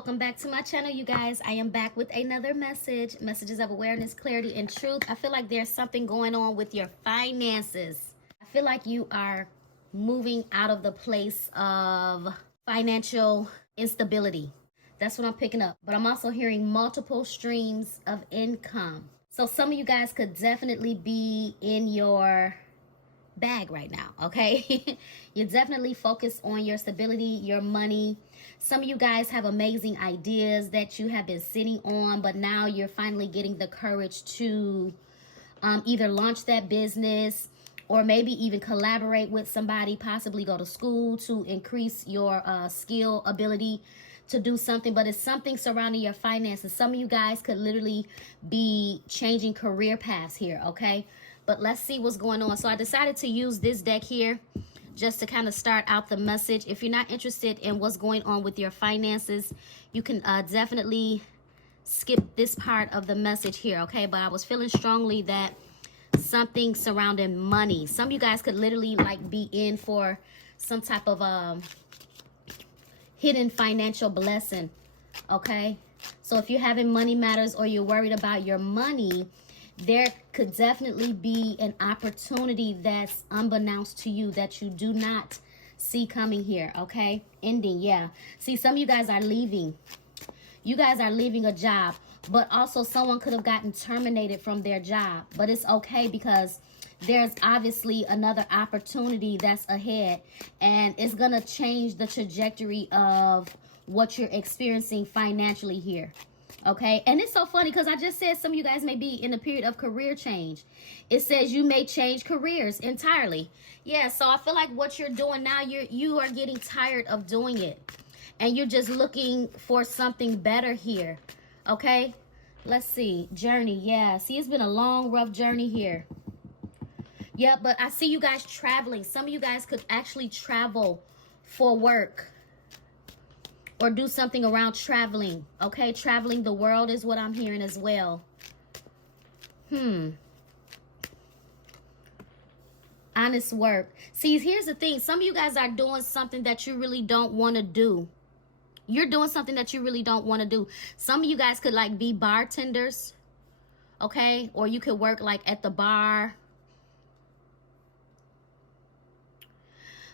welcome back to my channel, you guys. I am back with another messages of awareness, clarity, and truth. I feel like there's something going on with your finances. I feel like you are moving out of the place of financial instability. That's what I'm picking up. But I'm also hearing multiple streams of income. So some of you guys could definitely be in your bag right now, okay? You're definitely focused on your stability, your money. Some of you guys have amazing ideas that you have been sitting on, but now you're finally getting the courage to either launch that business or maybe even collaborate with somebody, possibly go to school to increase your skill ability to do something. But it's something surrounding your finances. Some of you guys could literally be changing career paths here, okay? But let's see what's going on. So I decided to use this deck here just to kind of start out the message. If you're not interested in what's going on with your finances, you can definitely skip this part of the message here, okay? But I was feeling strongly that something surrounding money. Some of you guys could literally like be in for some type of hidden financial blessing, okay? So if you're having money matters or you're worried about your money, there could definitely be an opportunity that's unbeknownst to you that you do not see coming here, okay? Ending, yeah. See, some of you guys are leaving. You guys are leaving a job, but also someone could have gotten terminated from their job. But it's okay because there's obviously another opportunity that's ahead, and it's going to change the trajectory of what you're experiencing financially here. Okay, and it's so funny because I just said some of you guys may be in a period of career change. It says you may change careers entirely. Yeah, so I feel like what you're doing now, you are getting tired of doing it, and you're just looking for something better here. Okay, let's see. Journey, yeah. See, it's been a long, rough journey here. Yeah, but I see you guys traveling. Some of you guys could actually travel for work or do something around traveling, okay? Traveling the world is what I'm hearing as well. Honest work. See, here's the thing. Some of you guys are doing something that you really don't want to do. You're doing something that you really don't want to do. Some of you guys could like be bartenders, okay? Or you could work like at the bar.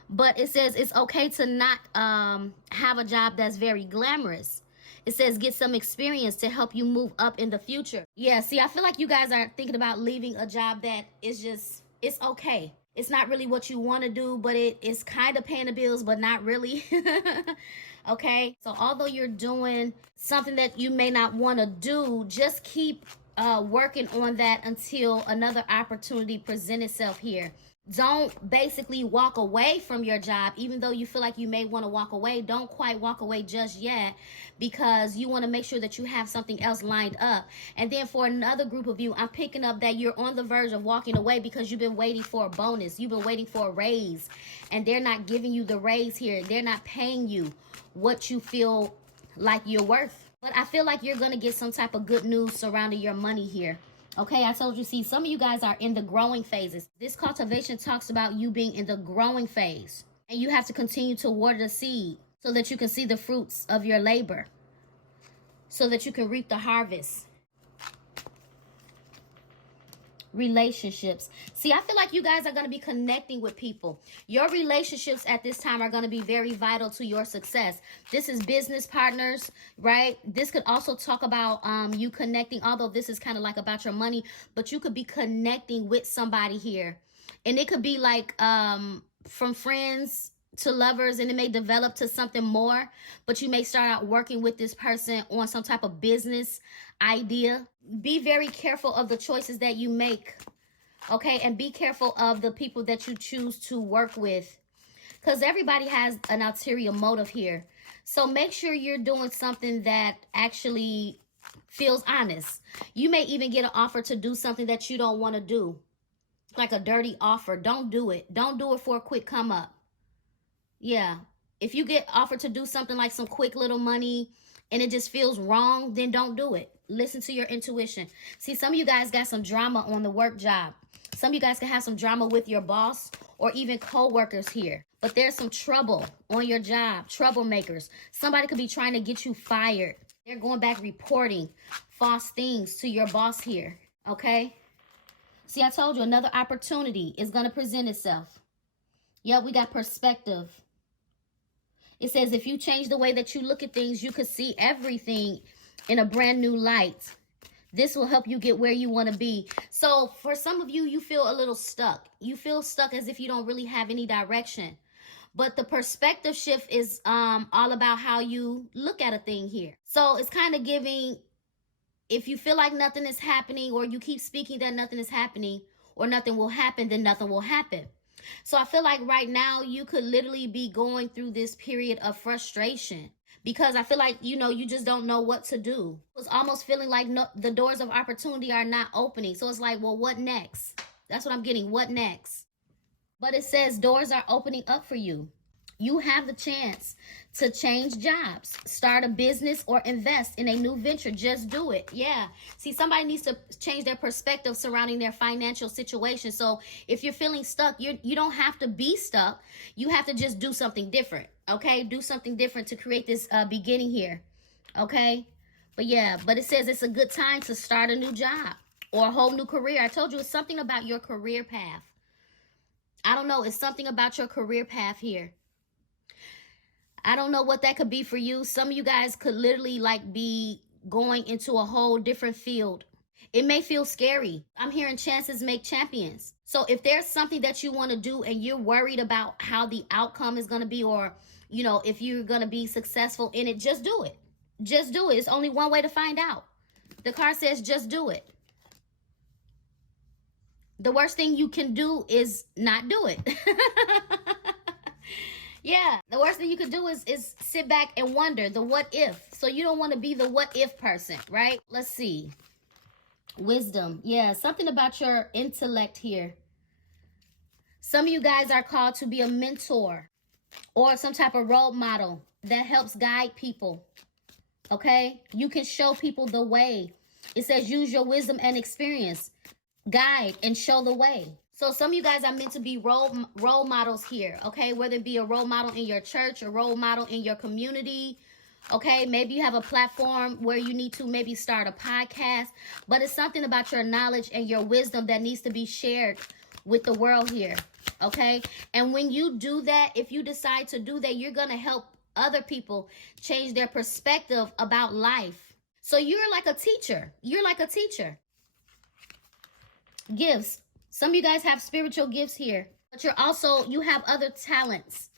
But it says it's okay to not have a job that's very glamorous. It says get some experience to help you move up in the future. Yeah, see, I feel like you guys are thinking about leaving a job that is just, it's okay. It's not really what you want to do, but it's kind of paying the bills, but not really. Okay, so although you're doing something that you may not want to do, just keep working on that until another opportunity presents itself here. Don't basically walk away from your job, even though you feel like you may want to walk away. Don't quite walk away just yet, because you want to make sure that you have something else lined up. And then for another group of you, I'm picking up that you're on the verge of walking away because you've been waiting for a bonus. You've been waiting for a raise, and they're not giving you the raise here. They're not paying you what you feel like you're worth. But I feel like you're going to get some type of good news surrounding your money here. Okay, I told you, see, some of you guys are in the growing phases. This cultivation talks about you being in the growing phase. And you have to continue to water the seed so that you can see the fruits of your labor, so that you can reap the harvest. Relationships. See, I feel like you guys are going to be connecting with people. Your relationships at this time are going to be very vital to your success. This is business partners, right? This could also talk about you connecting, although this is kind of like about your money, but you could be connecting with somebody here. And it could be like from friends to lovers, and it may develop to something more, but you may start out working with this person on some type of business idea. Be very careful of the choices that you make, okay? And be careful of the people that you choose to work with, because everybody has an ulterior motive here. So make sure you're doing something that actually feels honest. You may even get an offer to do something that you don't want to do, like a dirty offer. Don't do it. Don't do it for a quick come up. Yeah, if you get offered to do something like some quick little money and it just feels wrong, then don't do it. Listen to your intuition. See, some of you guys got some drama on the work job. Some of you guys can have some drama with your boss or even co-workers here. But there's some trouble on your job, troublemakers. Somebody could be trying to get you fired. They're going back reporting false things to your boss here, okay? See, I told you another opportunity is going to present itself. Yep, we got perspective. It says if you change the way that you look at things, you could see everything in a brand new light. This will help you get where you want to be. So for some of you, you feel a little stuck. You feel stuck as if you don't really have any direction. But the perspective shift is all about how you look at a thing here. So it's kind of giving, if you feel like nothing is happening, or you keep speaking that nothing is happening or nothing will happen, then nothing will happen. So I feel like right now you could literally be going through this period of frustration, because I feel like, you know, you just don't know what to do. It's almost feeling like the doors of opportunity are not opening. So it's like, well, what next? That's what I'm getting. What next? But it says doors are opening up for you. You have the chance to change jobs, start a business, or invest in a new venture. Just do it. Yeah. See, somebody needs to change their perspective surrounding their financial situation. So if you're feeling stuck, you don't have to be stuck. You have to just do something different. Okay? Do something different to create this beginning here. Okay? But yeah, but it says it's a good time to start a new job or a whole new career. I told you it's something about your career path. I don't know. It's something about your career path here. I don't know what that could be for you. Some of you guys could literally like be going into a whole different field. It may feel scary. I'm hearing chances make champions. So if there's something that you want to do and you're worried about how the outcome is going to be, or, you know, if you're going to be successful in it, just do it. Just do it. It's only one way to find out. The card says just do it. The worst thing you can do is not do it. Yeah, the worst thing you could do is sit back and wonder the what if. So you don't want to be the what if person, right? Let's see. Wisdom. Yeah, something about your intellect here. Some of you guys are called to be a mentor or some type of role model that helps guide people. Okay? You can show people the way. It says use your wisdom and experience. Guide and show the way. So some of you guys are meant to be role models here, okay? Whether it be a role model in your church, a role model in your community, okay? Maybe you have a platform where you need to maybe start a podcast, but it's something about your knowledge and your wisdom that needs to be shared with the world here, okay? And when you do that, if you decide to do that, you're going to help other people change their perspective about life. So you're like a teacher. You're like a teacher. Gifts. Some of you guys have spiritual gifts here, but you have other talents.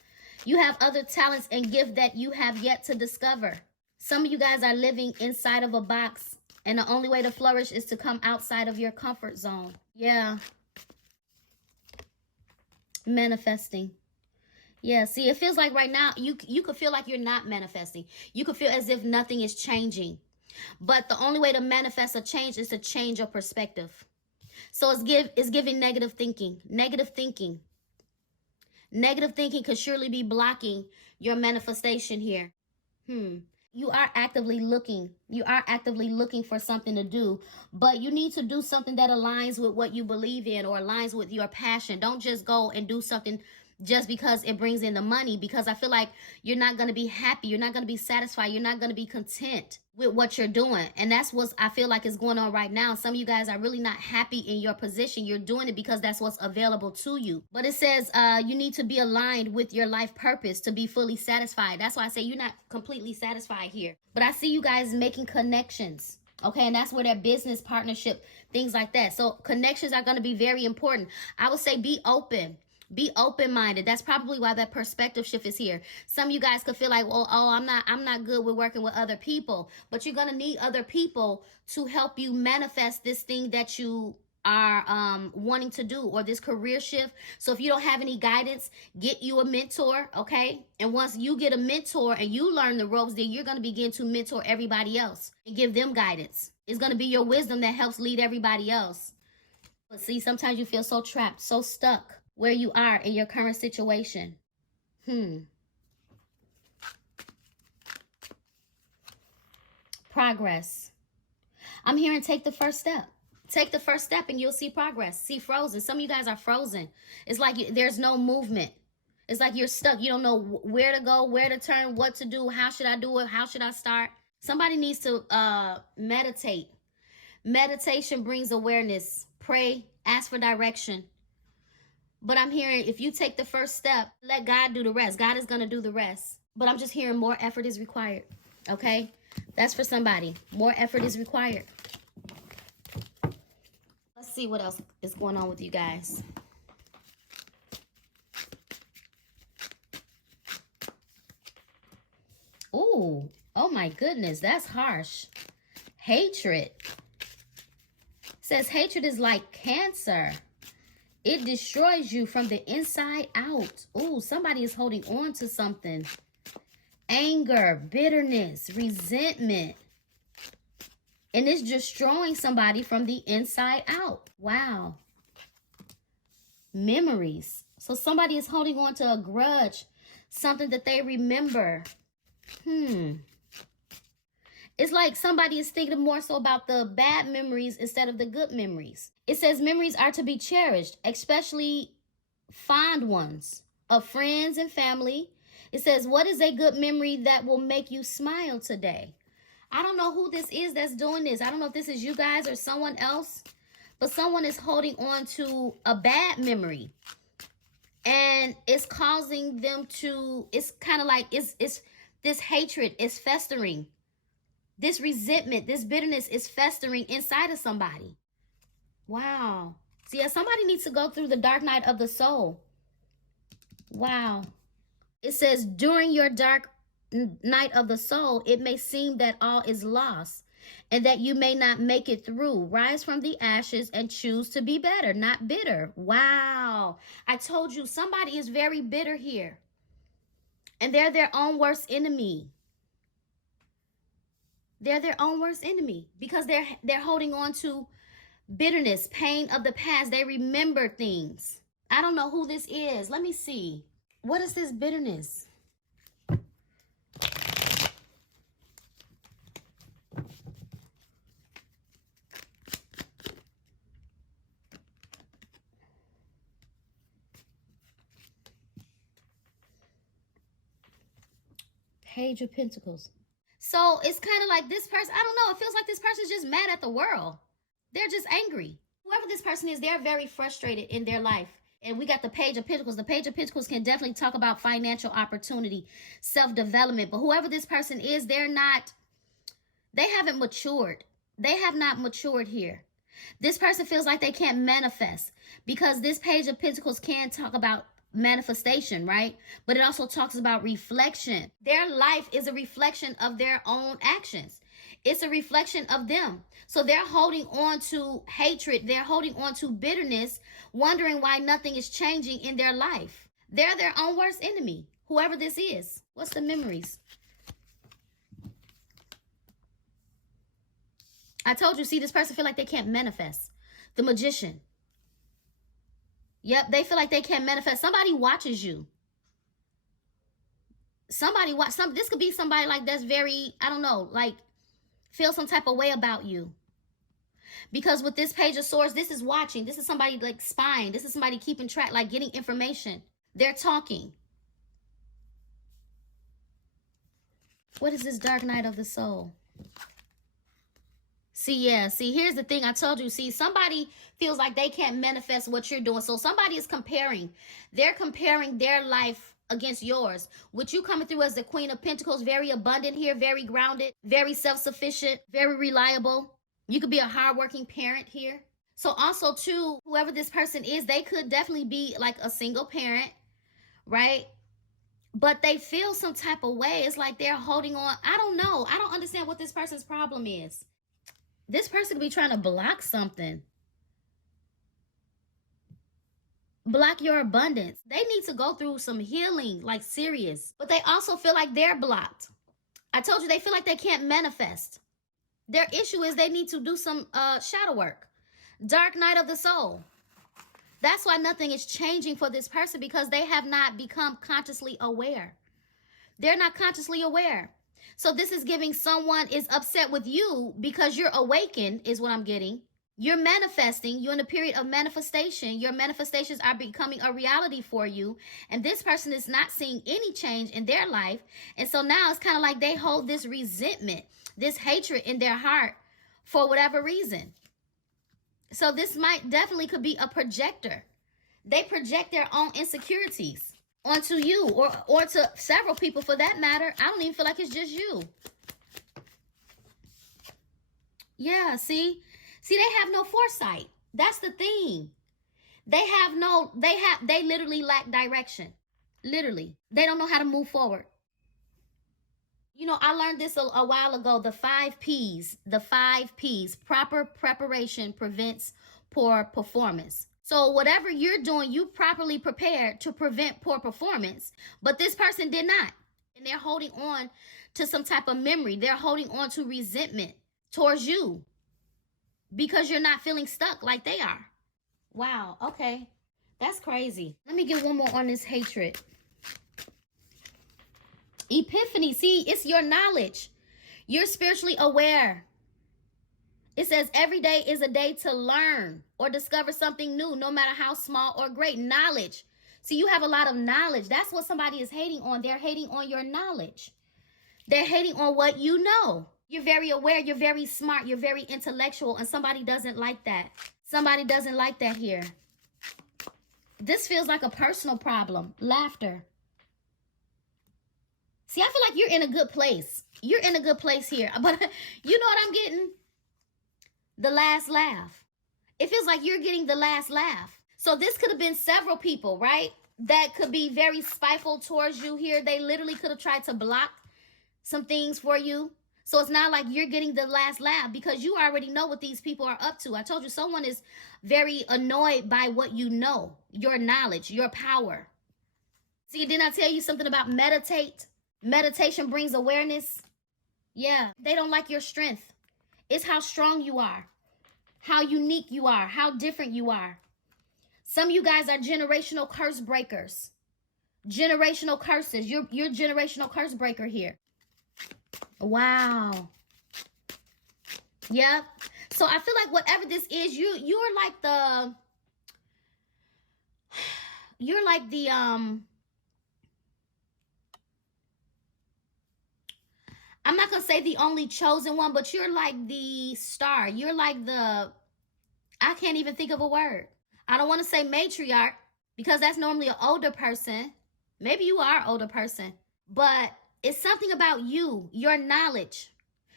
You have other talents and gifts that you have yet to discover. Some of you guys are living inside of a box, and the only way to flourish is to come outside of your comfort zone. Yeah. Manifesting. Yeah, see, it feels like right now you could feel like you're not manifesting. You could feel as if nothing is changing. But the only way to manifest a change is to change your perspective. So it's giving negative thinking. Negative thinking. Negative thinking could surely be blocking your manifestation here. You are actively looking. You are actively looking for something to do, but you need to do something that aligns with what you believe in or aligns with your passion. Don't just go and do something just because it brings in the money, because I feel like you're not going to be happy. You're not going to be satisfied. You're not going to be content with what you're doing. And that's what I feel like is going on right now. Some of you guys are really not happy in your position. You're doing it because that's what's available to you. But it says you need to be aligned with your life purpose to be fully satisfied. That's why I say you're not completely satisfied here. But I see you guys making connections. Okay, and that's where that business partnership, things like that. So connections are going to be very important. I would say be open. Be open-minded. That's probably why that perspective shift is here. Some of you guys could feel like, well, I'm not good with working with other people. But you're going to need other people to help you manifest this thing that you are wanting to do, or this career shift. So if you don't have any guidance, get you a mentor, okay? And once you get a mentor and you learn the ropes, then you're going to begin to mentor everybody else and give them guidance. It's going to be your wisdom that helps lead everybody else. But see, sometimes you feel so trapped, so stuck where you are in your current situation. Progress. I'm hearing take the first step. Take the first step and you'll see progress. See, frozen. Some of you guys are frozen. It's like there's no movement. It's like you're stuck. You don't know where to go, where to turn, what to do. How should I do it? How should I start? Somebody needs to meditate. Meditation brings awareness. Pray, ask for direction. But I'm hearing if you take the first step, let God do the rest. God is going to do the rest. But I'm just hearing more effort is required. Okay? That's for somebody. More effort is required. Let's see what else is going on with you guys. Ooh, oh my goodness, that's harsh. Hatred. It says hatred is like cancer. It destroys you from the inside out. Ooh, somebody is holding on to something. Anger, bitterness, resentment. And it's destroying somebody from the inside out. Wow. Memories. So somebody is holding on to a grudge, something that they remember. It's like somebody is thinking more so about the bad memories instead of the good memories. It says memories are to be cherished, especially fond ones of friends and family. It says, what is a good memory that will make you smile today? I don't know who this is that's doing this. I don't know if this is you guys or someone else, but someone is holding on to a bad memory. And it's causing them to, it's kind of like, it's this hatred is festering. This resentment, this bitterness is festering inside of somebody. Wow. So yeah, somebody needs to go through the dark night of the soul. Wow. It says, during your dark night of the soul, it may seem that all is lost and that you may not make it through. Rise from the ashes and choose to be better, not bitter. Wow. I told you, somebody is very bitter here. And they're their own worst enemy. They're their own worst enemy because they're holding on to bitterness, pain of the past. They remember things. I don't know who this is. Let me see. What is this bitterness? Page of Pentacles. So it's kind of like this person, I don't know, it feels like this person's just mad at the world. They're just angry. Whoever this person is, they're very frustrated in their life. And we got the Page of Pentacles. The Page of Pentacles can definitely talk about financial opportunity, self-development. But whoever this person is, they haven't matured. They have not matured here. This person feels like they can't manifest because this Page of Pentacles can talk about manifestation, right? But it also talks about reflection. Their life is a reflection of their own actions. It's a reflection of them. So they're holding on to hatred. They're holding on to bitterness, wondering why nothing is changing in their life. They're their own worst enemy, whoever this is. What's the memories? I told you, see, this person feel like they can't manifest. The Magician. Yep, they feel like they can't manifest. Somebody watches you. Somebody watch some. This could be somebody like that's very, I don't know, like feel some type of way about you. Because with this Page of Swords, this is watching. This is somebody like spying. This is somebody keeping track, like getting information. They're talking. What is this dark night of the soul? See, yeah, see, here's the thing I told you. See, somebody feels like they can't manifest what you're doing. So somebody is comparing. They're comparing their life against yours. With you coming through as the Queen of Pentacles, very abundant here, very grounded, very self-sufficient, very reliable. You could be a hardworking parent here. So also, too, whoever this person is, they could definitely be like a single parent, right? But they feel some type of way. It's like they're holding on. I don't know. I don't understand what this person's problem is. This person could be trying to block something. Block your abundance. They need to go through some healing, like serious. But they also feel like they're blocked. I told you they feel like they can't manifest. Their issue is they need to do some shadow work. Dark night of the soul. That's why nothing is changing for this person, because they have not become consciously aware. They're not consciously aware. So this is giving someone is upset with you because you're awakened, is what I'm getting. You're manifesting. You're in a period of manifestation. Your manifestations are becoming a reality for you. And this person is not seeing any change in their life. And so now it's kind of like they hold this resentment, this hatred in their heart for whatever reason. So this might definitely could be a projector. They project their own insecurities onto you or to several people for that matter. I don't even feel like it's just you. Yeah, see, they have no foresight. That's the thing. They literally lack direction. Literally. They don't know how to move forward. You know, I learned this a while ago, the 5 P's. The 5 P's. Proper preparation prevents poor performance. So whatever you're doing, you properly prepared to prevent poor performance. But this person did not. And they're holding on to some type of memory. They're holding on to resentment towards you because you're not feeling stuck like they are. Wow. Okay. That's crazy. Let me get one more on this hatred. Epiphany. See, it's your knowledge. You're spiritually aware. It says every day is a day to learn or discover something new, no matter how small or great. Knowledge. See, you have a lot of knowledge. That's what somebody is hating on. They're hating on your knowledge. They're hating on what you know. You're very aware. You're very smart. You're very intellectual. And somebody doesn't like that. Somebody doesn't like that here. This feels like a personal problem. Laughter. See, I feel like you're in a good place. You're in a good place here. But you know what I'm getting? The last laugh. It feels like you're getting the last laugh. So this could have been several people, right? That could be very spiteful towards you here. They literally could have tried to block some things for you. So it's not like you're getting the last laugh because you already know what these people are up to. I told you someone is very annoyed by what you know, your knowledge, your power. See, didn't I tell you something about meditate? Meditation brings awareness. Yeah, they don't like your strength. It's how strong you are, how unique you are, how different you are. Some of you guys are generational curse breakers. Generational curses. You're generational curse breaker here. Wow. Yep. So I feel like whatever this is, you're like the I'm not going to say the only chosen one, but you're like the star. You're like the, I can't even think of a word. I don't want to say matriarch because that's normally an older person. Maybe you are an older person, but it's something about you, your knowledge,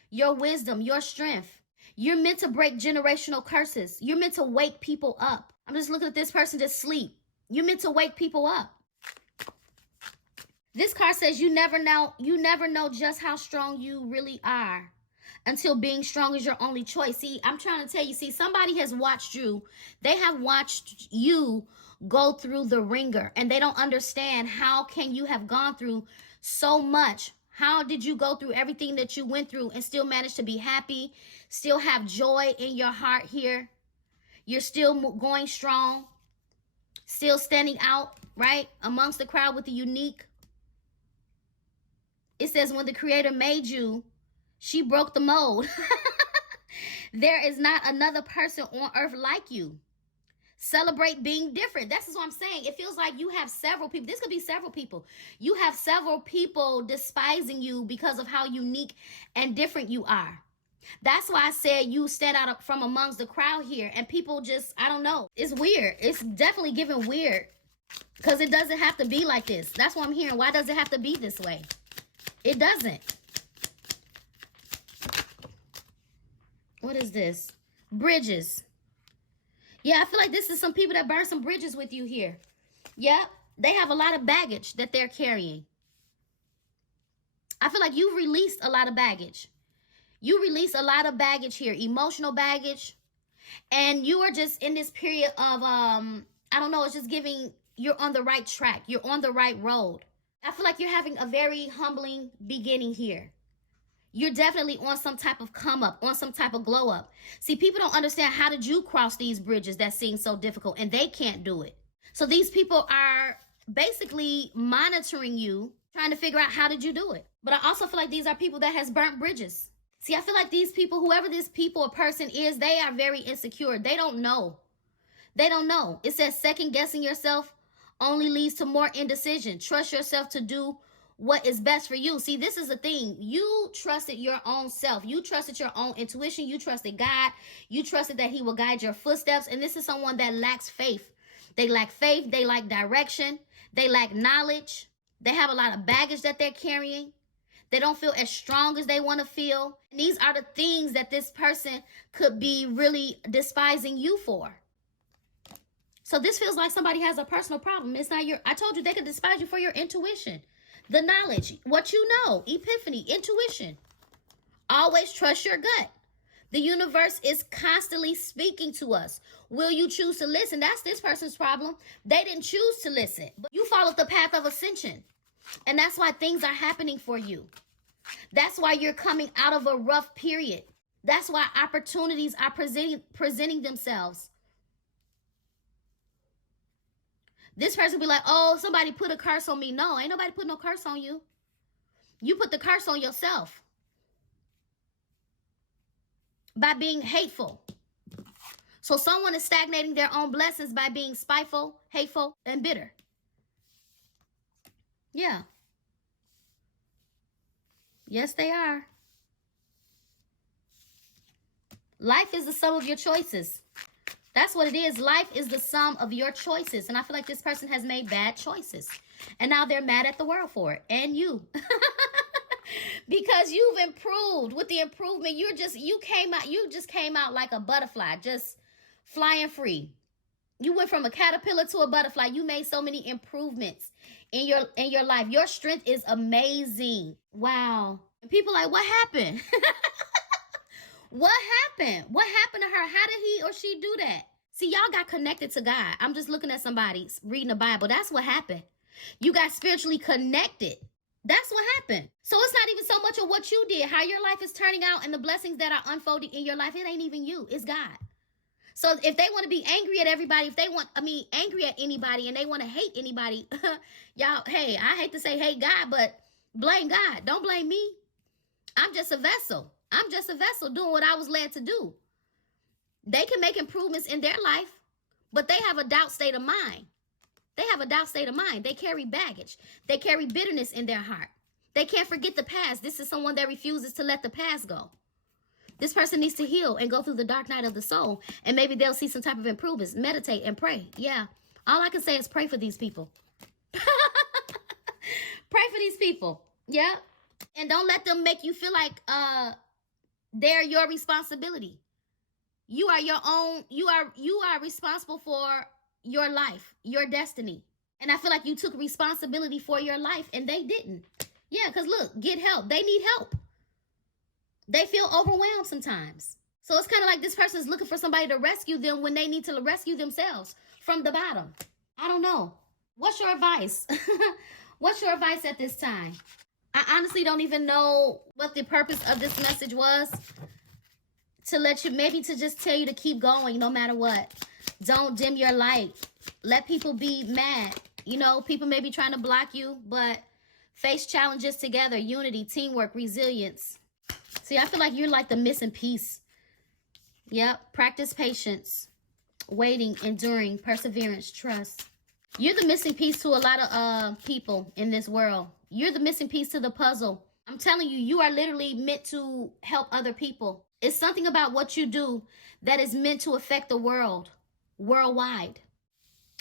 your wisdom, your strength. You're meant to break generational curses. You're meant to wake people up. I'm just looking at this person just sleep. You're meant to wake people up. This card says you never know just how strong you really are until being strong is your only choice. See, I'm trying to tell you, see, somebody has watched you. They have watched you go through the ringer and they don't understand how can you have gone through so much. How did you go through everything that you went through and still manage to be happy, still have joy in your heart here? You're still going strong, still standing out, right, amongst the crowd with the unique. It says when the Creator made you, she broke the mold. There is not another person on earth like you. Celebrate being different. That's what I'm saying. It feels like you have several people. This could be several people. You have several people despising you because of how unique and different you are. That's why I said you stand out from amongst the crowd here. And people just, I don't know. It's weird. It's definitely giving weird. Because it doesn't have to be like this. That's what I'm hearing. Why does it have to be this way? It doesn't. What is this? Bridges. Yeah, I feel like this is some people that burn some bridges with you here. Yep. They have a lot of baggage that they're carrying. I feel like you've released a lot of baggage. You release a lot of baggage here. Emotional baggage. And you are just in this period of, I don't know, it's just giving, you're on the right track. You're on the right road. I feel like you're having a very humbling beginning here. You're definitely on some type of come up, on some type of glow up. See, people don't understand how did you cross these bridges that seem so difficult and they can't do it. So these people are basically monitoring you, trying to figure out how did you do it. But I also feel like these are people that has burnt bridges. See, I feel like these people, whoever this people or person is, they are very insecure. They don't know. They don't know. It says second guessing yourself only leads to more indecision. Trust yourself to do what is best for you. See, this is the thing. You trusted your own self. You trusted your own intuition. You trusted God. You trusted that he will guide your footsteps. And this is someone that lacks faith. They lack faith. They lack direction. They lack knowledge. They have a lot of baggage that they're carrying. They don't feel as strong as they want to feel. And these are the things that this person could be really despising you for. So this feels like somebody has a personal problem. It's not your, I told you they could despise you for your intuition, the knowledge, what you know, epiphany, intuition. Always trust your gut. The universe is constantly speaking to us. Will you choose to listen? That's this person's problem. They didn't choose to listen, but you followed the path of ascension. And that's why things are happening for you. That's why you're coming out of a rough period. That's why opportunities are presenting themselves. This person be like, oh, somebody put a curse on me. No, ain't nobody put no curse on you. You put the curse on yourself by being hateful. So someone is stagnating their own blessings by being spiteful, hateful, and bitter. Yeah. Yes, they are. Life is the sum of your choices. That's what it is. Life is the sum of your choices. And I feel like this person has made bad choices. And now they're mad at the world for it. And you. Because you've improved. With the improvement, you just came out like a butterfly, just flying free. You went from a caterpillar to a butterfly. You made so many improvements in your life. Your strength is amazing. Wow. And people like, what happened? What happened? What happened to her? How did he or she do that? See, y'all got connected to God. I'm just looking at somebody reading the Bible. That's what happened. You got spiritually connected. That's what happened. So it's not even so much of what you did, how your life is turning out and the blessings that are unfolding in your life. It ain't even you. It's God. So if they want to be angry at everybody, angry at anybody and they want to hate anybody, y'all, hey, I hate to say hate God, but blame God. Don't blame me. I'm just a vessel. I'm just a vessel doing what I was led to do. They can make improvements in their life, but they have a doubt state of mind. They have a doubt state of mind. They carry baggage. They carry bitterness in their heart. They can't forget the past. This is someone that refuses to let the past go. This person needs to heal and go through the dark night of the soul, and maybe they'll see some type of improvements. Meditate and pray. Yeah. All I can say is pray for these people. Pray for these people. Yeah. And don't let them make you feel like they're your responsibility. You are your own, you are responsible for your life, your destiny. And I feel like you took responsibility for your life and they didn't. Yeah, because look, get help. They need help. They feel overwhelmed sometimes. So it's kind of like this person is looking for somebody to rescue them when they need to rescue themselves from the bottom. I don't know. What's your advice? What's your advice at this time? I honestly don't even know what the purpose of this message was. To let you, maybe to just tell you to keep going no matter what. Don't dim your light. Let people be mad. You know, people may be trying to block you, but face challenges together. Unity, teamwork, resilience. See, I feel like you're like the missing piece. Yep. Practice patience, waiting, enduring, perseverance, trust. You're the missing piece to a lot of people in this world. You're the missing piece to the puzzle. I'm telling you, you are literally meant to help other people. It's something about what you do that is meant to affect the world, worldwide.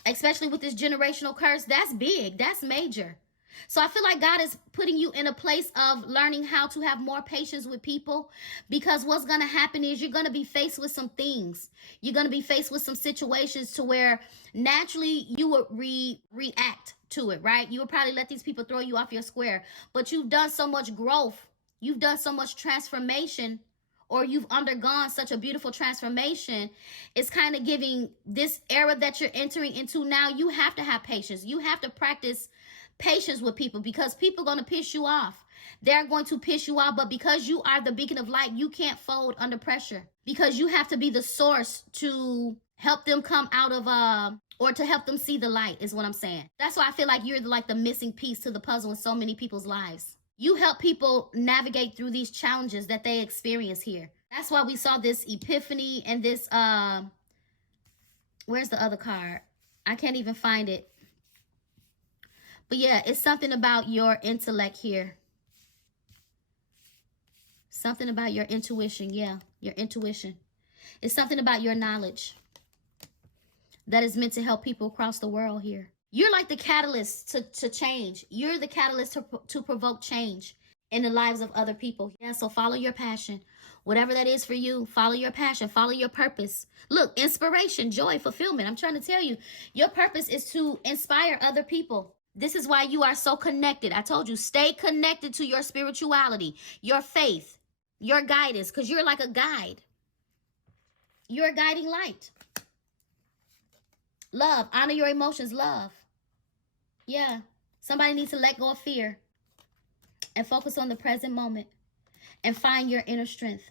Especially with this generational curse, that's big, that's major. So I feel like God is putting you in a place of learning how to have more patience with people, because what's going to happen is you're going to be faced with some things. You're going to be faced with some situations to where naturally you would react to it, right? You would probably let these people throw you off your square, but you've done so much growth. You've done so much transformation, or you've undergone such a beautiful transformation. It's kind of giving this era that you're entering into now, you have to have patience. You have to practice patience with people, because people are going to piss you off. They're going to piss you off, but because you are the beacon of light, you can't fold under pressure, because you have to be the source to help them come out of, or to help them see the light is what I'm saying. That's why I feel like you're like the missing piece to the puzzle in so many people's lives. You help people navigate through these challenges that they experience here. That's why we saw this epiphany and this, where's the other card? I can't even find it. But yeah, it's something about your intellect here. Something about your intuition. Yeah, your intuition. It's something about your knowledge that is meant to help people across the world here. You're like the catalyst to change. You're the catalyst to provoke change in the lives of other people. Yeah, so follow your passion. Whatever that is for you, follow your passion, follow your purpose. Look, inspiration, joy, fulfillment. I'm trying to tell you, your purpose is to inspire other people. This is why you are so connected. I told you, stay connected to your spirituality, your faith, your guidance, because you're like a guide. You're a guiding light. Love, honor your emotions, love. Yeah, somebody needs to let go of fear and focus on the present moment and find your inner strength.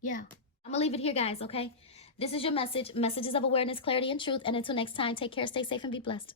Yeah, I'm gonna leave it here, guys, okay? This is your message, messages of awareness, clarity, and truth. And until next time, take care, stay safe, and be blessed.